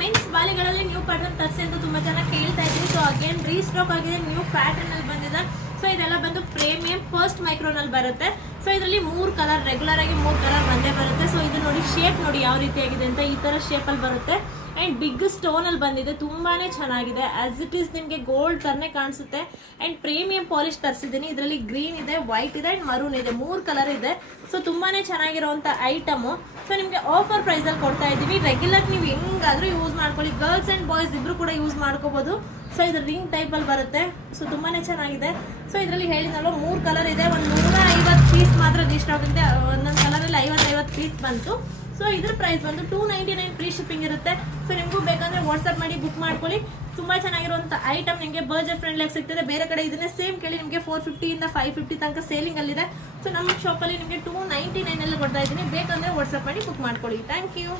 Men's ಬಾಲಿಗಳಲ್ಲಿ new pattern ತರಿಸಿ ಅಂತ ತುಂಬಾ ಜನ ಕೇಳ್ತಾ ಇದ್ವಿ. ಸೊ ಅಗೇನ್ ರೀಸ್ಟಾಕ್ ಆಗಿದೆ, ನ್ಯೂ ಪ್ಯಾಟರ್ನ್ ಅಲ್ಲಿ ಬಂದಿದೆ. ಸೊ ಇದೆಲ್ಲ ಬಂದು ಪ್ರೀಮಿಯಂ ಫಸ್ಟ್ ಮೈಕ್ರೋನಲ್ಲಿ ಬರುತ್ತೆ. ಸೊ ಇದರಲ್ಲಿ 3 ಕಲರ್, ರೆಗ್ಯುಲರ್ ಆಗಿ 3 ಕಲರ್ ಒಂದೇ ಬರುತ್ತೆ. ಸೊ ಇದು ನೋಡಿ ಶೇಪ್ ನೋಡಿ ಯಾವ ರೀತಿಯಾಗಿದೆ ಅಂತ, ಈ ತರ ಶೇಪ್ ಅಲ್ಲಿ ಬರುತ್ತೆ. ಅಂಡ್ ಬಿಗ್ ಸ್ಟೋನ್ ಅಲ್ಲಿ ಬಂದಿದೆ, ತುಂಬಾನೇ ಚೆನ್ನಾಗಿದೆ. ಆಸ್ ಇಟ್ ಈಸ್ ನಿಮಗೆ ಗೋಲ್ಡ್ ತರನೇ ಕಾಣಿಸುತ್ತೆ. ಅಂಡ್ ಪ್ರೀಮಿಯಂ ಪಾಲಿಶ್ ತರಿಸಿದ್ದೀನಿ. ಇದರಲ್ಲಿ ಗ್ರೀನ್ ಇದೆ, ವೈಟ್ ಇದೆ ಅಂಡ್ ಮರೂನ್ ಇದೆ, 3 ಕಲರ್ ಇದೆ. ಸೊ ತುಂಬಾನೇ ಚೆನ್ನಾಗಿರುವಂತ ಐಟಮ್. ಸೊ ನಿಮಗೆ ಆಫರ್ ಪ್ರೈಸ್ ಅಲ್ಲಿ ಕೊಡ್ತಾ ಇದೀವಿ. ರೆಗ್ಯುಲರ್ ನೀವು ಹೆಂಗಾದ್ರೂ ಯೂಸ್ ಮಾಡ್ಕೊಳ್ಳಿ, ಗರ್ಲ್ಸ್ ಅಂಡ್ ಬಾಯ್ಸ್ ಇಬ್ರು ಕೂಡ ಯೂಸ್ ಮಾಡ್ಕೋಬಹುದು. ಸೊ ಇದು ರಿಂಗ್ ಟೈಪ್ ಅಲ್ಲಿ ಬರುತ್ತೆ. ಸೊ ತುಂಬಾನೇ ಚೆನ್ನಾಗಿದೆ. ಸೊ ಇದರಲ್ಲಿ ಹೇಳಿದ್ನಲ್ವ 3 ಕಲರ್ ಇದೆ, ಒಂದು 150 ಪೀಸ್ ಮಾತ್ರ ರೀಸ್ಟಾಕ್ ಇದೆ. ಒಂದೊಂದು ಕಲರ್ ಅಲ್ಲಿ 50 ಪೀಸ್ ಬಂತು. ಸೊ ಇದ್ರ ಪ್ರೈಸ್ ಬಂದು 299 ಫ್ರೀ ಶಿಪ್ಪಿಂಗ್ ಇರುತ್ತೆ. ಸೊ ನಿಮಗೂ ಬೇಕಂದ್ರೆ ವಾಟ್ಸ್ಆಪ್ ಮಾಡಿ ಬುಕ್ ಮಾಡ್ಕೊಳ್ಳಿ. ತುಂಬಾ ಚೆನ್ನಾಗಿರುವಂತ ಐಟಮ್ ನಿಮಗೆ ಬಜೆಟ್ ಫ್ರೆಂಡ್ಲಿ ಆಗಿ ಸಿಗ್ತದೆ. ಬೇರೆ ಕಡೆ ಇದನ್ನೇ ಸೇಮ್ ಕೇಳಿ ನಿಮಗೆ 450 ಇಂದ 550 ತನಕ ಸೇಲಿಂಗ್ ಅಲ್ಲಿದೆ. ಸೊ ನಮ್ಮ ಶಾಪ್ ಅಲ್ಲಿ ನಿಮಗೆ 299 ಅಲ್ಲಿ ಕೊಡ್ತಾ ಇದ್ದೀನಿ. ಬೇಕಂದ್ರೆ ವಾಟ್ಸ್ಆಪ್ ಮಾಡಿ ಬುಕ್ ಮಾಡ್ಕೊಳ್ಳಿ. Thank you.